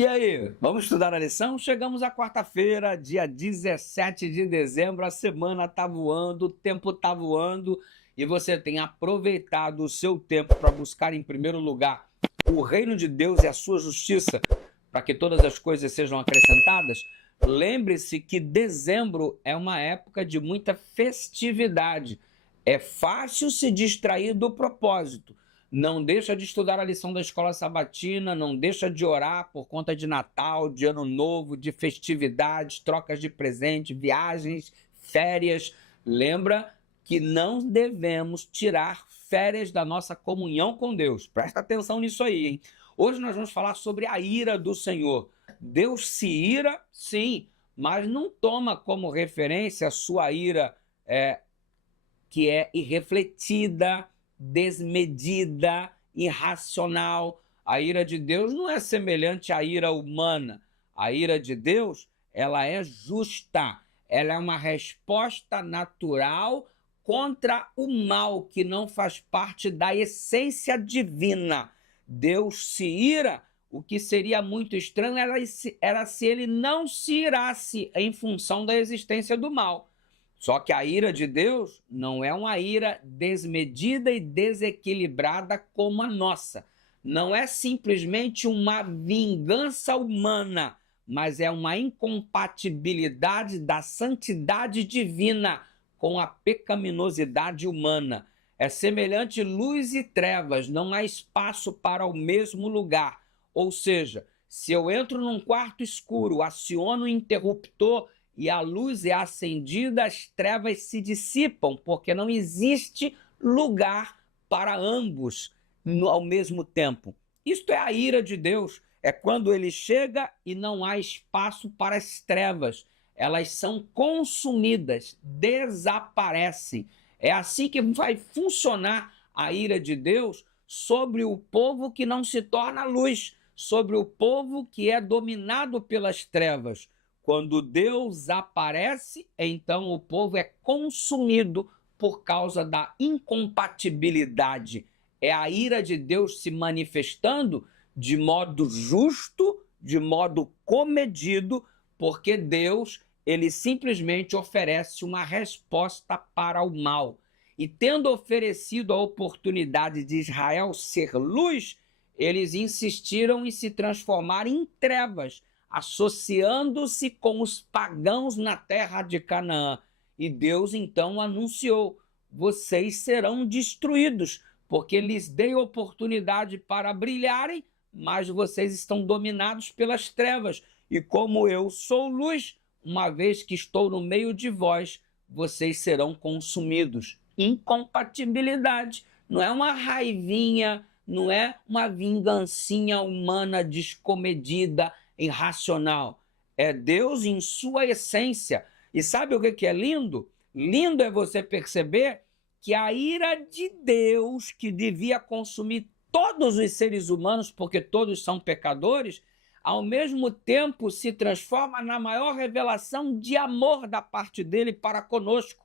E aí, vamos estudar a lição? Chegamos à quarta-feira, dia 17 de dezembro, a semana tá voando, o tempo tá voando e você tem aproveitado o seu tempo para buscar em primeiro lugar o reino de Deus e a sua justiça, para que todas as coisas sejam acrescentadas. Lembre-se que dezembro é uma época de muita festividade. É fácil se distrair do propósito. Não deixa de estudar a lição da escola sabatina, não deixa de orar por conta de Natal, de Ano Novo, de festividades, trocas de presente, viagens, férias. Lembra que não devemos tirar férias da nossa comunhão com Deus. Presta atenção nisso aí, hein? Hoje nós vamos falar sobre a ira do Senhor. Deus se ira, sim, mas não toma como referência a sua ira que é irrefletida, desmedida, irracional. A ira de Deus não é semelhante à ira humana. A ira de Deus, ela é justa. Ela é uma resposta natural contra o mal que não faz parte da essência divina. Deus se ira, o que seria muito estranho era se ele não se irasse em função da existência do mal. Só que a ira de Deus não é uma ira desmedida e desequilibrada como a nossa. Não é simplesmente uma vingança humana, mas é uma incompatibilidade da santidade divina com a pecaminosidade humana. É semelhante luz e trevas, não há espaço para o mesmo lugar. Ou seja, se eu entro num quarto escuro, aciono o interruptor e a luz é acendida, as trevas se dissipam, porque não existe lugar para ambos ao mesmo tempo. Isto é a ira de Deus, é quando ele chega e não há espaço para as trevas. Elas são consumidas, desaparecem. É assim que vai funcionar a ira de Deus sobre o povo que não se torna luz, sobre o povo que é dominado pelas trevas. Quando Deus aparece, então o povo é consumido por causa da incompatibilidade. É a ira de Deus se manifestando de modo justo, de modo comedido, porque Deus, ele simplesmente oferece uma resposta para o mal. E tendo oferecido a oportunidade de Israel ser luz, eles insistiram em se transformar em trevas, associando-se com os pagãos na terra de Canaã. E Deus então anunciou: vocês serão destruídos, porque lhes dei oportunidade para brilharem, mas vocês estão dominados pelas trevas. E como eu sou luz, uma vez que estou no meio de vós, vocês serão consumidos. Incompatibilidade. Não é uma raivinha, não é uma vingancinha humana descomedida, irracional. É Deus em sua essência. E sabe o que é lindo? Lindo é você perceber que a ira de Deus, que devia consumir todos os seres humanos, porque todos são pecadores, ao mesmo tempo se transforma na maior revelação de amor da parte dele para conosco,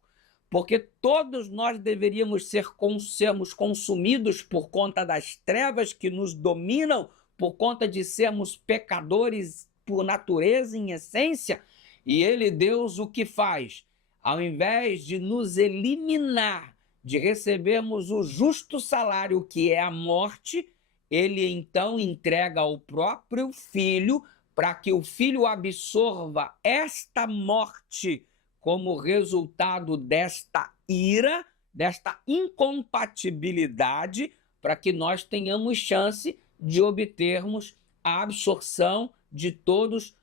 porque todos nós deveríamos sermos consumidos por conta das trevas que nos dominam, por conta de sermos pecadores por natureza, em essência. E ele, Deus, o que faz? Ao invés de nos eliminar, de recebermos o justo salário, que é a morte, ele então entrega ao próprio Filho, para que o Filho absorva esta morte como resultado desta ira, desta incompatibilidade, para que nós tenhamos chance de obtermos a absolvição de todos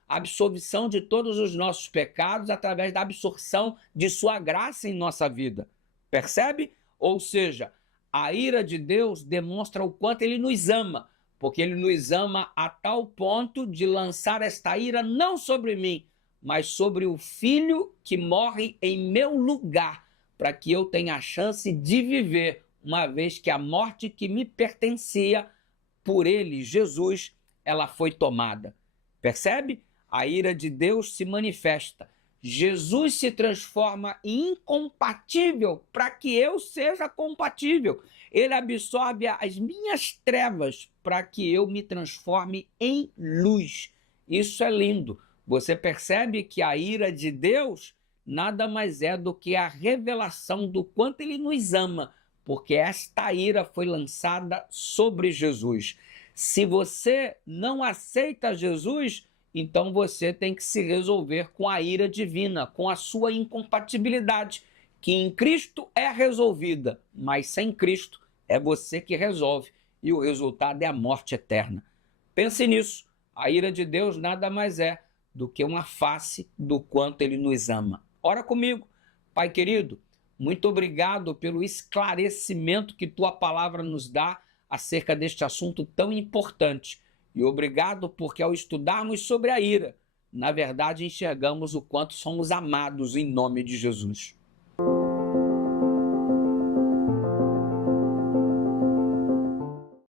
os nossos pecados através da absorção de sua graça em nossa vida. Percebe? Ou seja, a ira de Deus demonstra o quanto ele nos ama, porque ele nos ama a tal ponto de lançar esta ira não sobre mim, mas sobre o Filho que morre em meu lugar, para que eu tenha a chance de viver, uma vez que a morte que me pertencia, por ele, Jesus, ela foi tomada. Percebe? A ira de Deus se manifesta. Jesus se transforma em incompatível para que eu seja compatível. Ele absorve as minhas trevas para que eu me transforme em luz. Isso é lindo. Você percebe que a ira de Deus nada mais é do que a revelação do quanto ele nos ama, porque esta ira foi lançada sobre Jesus. Se você não aceita Jesus, então você tem que se resolver com a ira divina, com a sua incompatibilidade, que em Cristo é resolvida, mas sem Cristo é você que resolve, e o resultado é a morte eterna. Pense nisso. A ira de Deus nada mais é do que uma face do quanto ele nos ama. Ora comigo. Pai querido, muito obrigado pelo esclarecimento que tua palavra nos dá acerca deste assunto tão importante. E obrigado porque ao estudarmos sobre a ira, na verdade enxergamos o quanto somos amados em nome de Jesus.